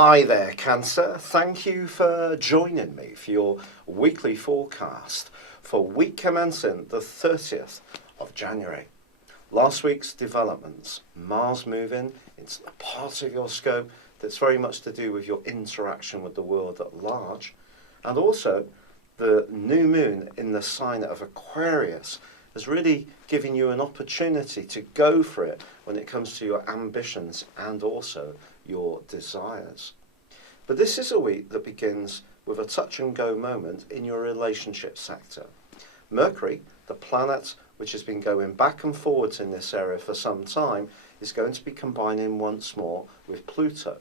Hi there, Cancer. Thank you for joining me for your weekly forecast for week commencing the 30th of January. Last week's developments, Mars moving into a part of your scope that's very much to do with your interaction with the world at large, and also the new moon in the sign of Aquarius has really given you an opportunity to go for it when it comes to your ambitions and also your desires. But this is a week that begins with a touch and go moment in your relationship sector. Mercury, the planet which has been going back and forwards in this area for some time, is going to be combining once more with Pluto.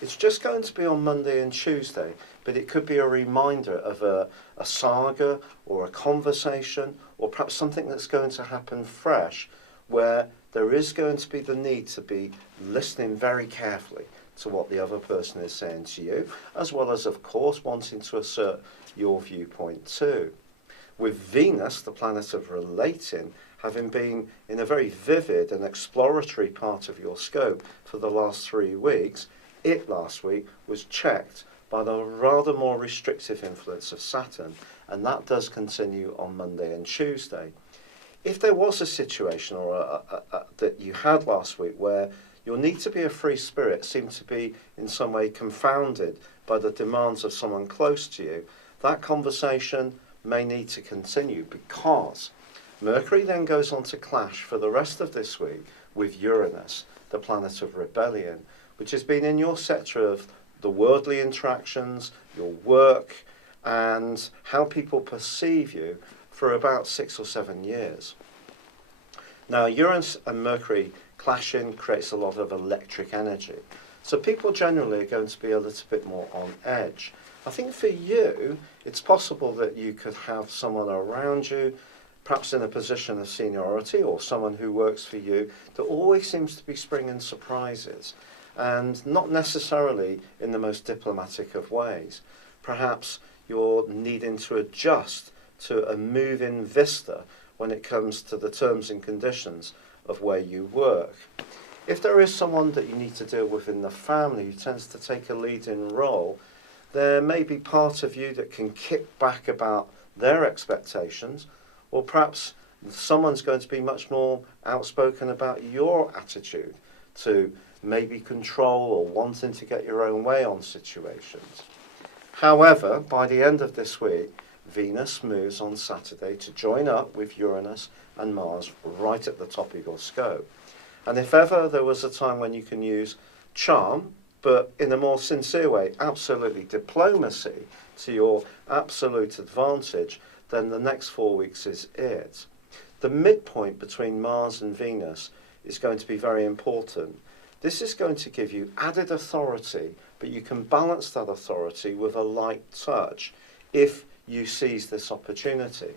It's just going to be on Monday and Tuesday, but it could be a reminder of a saga or a conversation or perhaps something that's going to happen fresh, where there is going to be the need to be listening very carefully to what the other person is saying to you, as well as, of course, wanting to assert your viewpoint too. With Venus, the planet of relating, having been in a very vivid and exploratory part of your scope for the last 3 weeks, it last week was checked by the rather more restrictive influence of Saturn, and that does continue on Monday and Tuesday. If there was a situation or that you had last week where your need to be a free spirit seemed to be in some way confounded by the demands of someone close to you, that conversation may need to continue, because Mercury then goes on to clash for the rest of this week with Uranus, the planet of rebellion, which has been in your sector of the worldly interactions, your work, and how people perceive you for about 6 or 7 years. Now, Uranus and Mercury clashing creates a lot of electric energy. So people generally are going to be a little bit more on edge. I think for you, it's possible that you could have someone around you, perhaps in a position of seniority, or someone who works for you, that always seems to be springing surprises, and not necessarily in the most diplomatic of ways. Perhaps you're needing to adjust to a move-in vista when it comes to the terms and conditions of where you work. If there is someone that you need to deal with in the family who tends to take a leading role, there may be part of you that can kick back about their expectations, or perhaps someone's going to be much more outspoken about your attitude to maybe control or wanting to get your own way on situations. However, by the end of this week, Venus moves on Saturday to join up with Uranus and Mars right at the top of your scope. And if ever there was a time when you can use charm, but in a more sincere way, absolutely diplomacy to your absolute advantage, then the next 4 weeks is it. The midpoint between Mars and Venus is going to be very important. This is going to give you added authority, but you can balance that authority with a light touch if you seize this opportunity.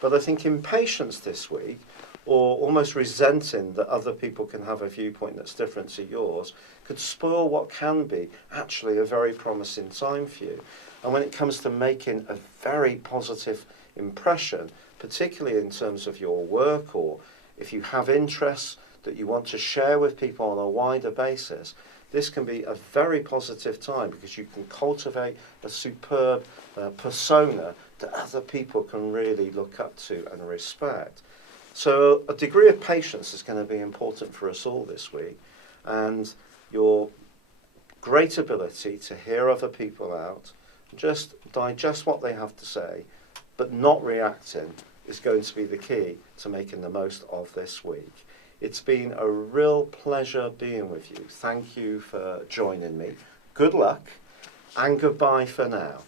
But I think impatience this week, or almost resenting that other people can have a viewpoint that's different to yours, could spoil what can be actually a very promising time for you. And when it comes to making a very positive impression, particularly in terms of your work, or if you have interests that you want to share with people on a wider basis, this can be a very positive time, because you can cultivate a superb persona that other people can really look up to and respect. So a degree of patience is going to be important for us all this week, and your great ability to hear other people out, just digest what they have to say, but not reacting, is going to be the key to making the most of this week. It's been a real pleasure being with you. Thank you for joining me. Good luck, and goodbye for now.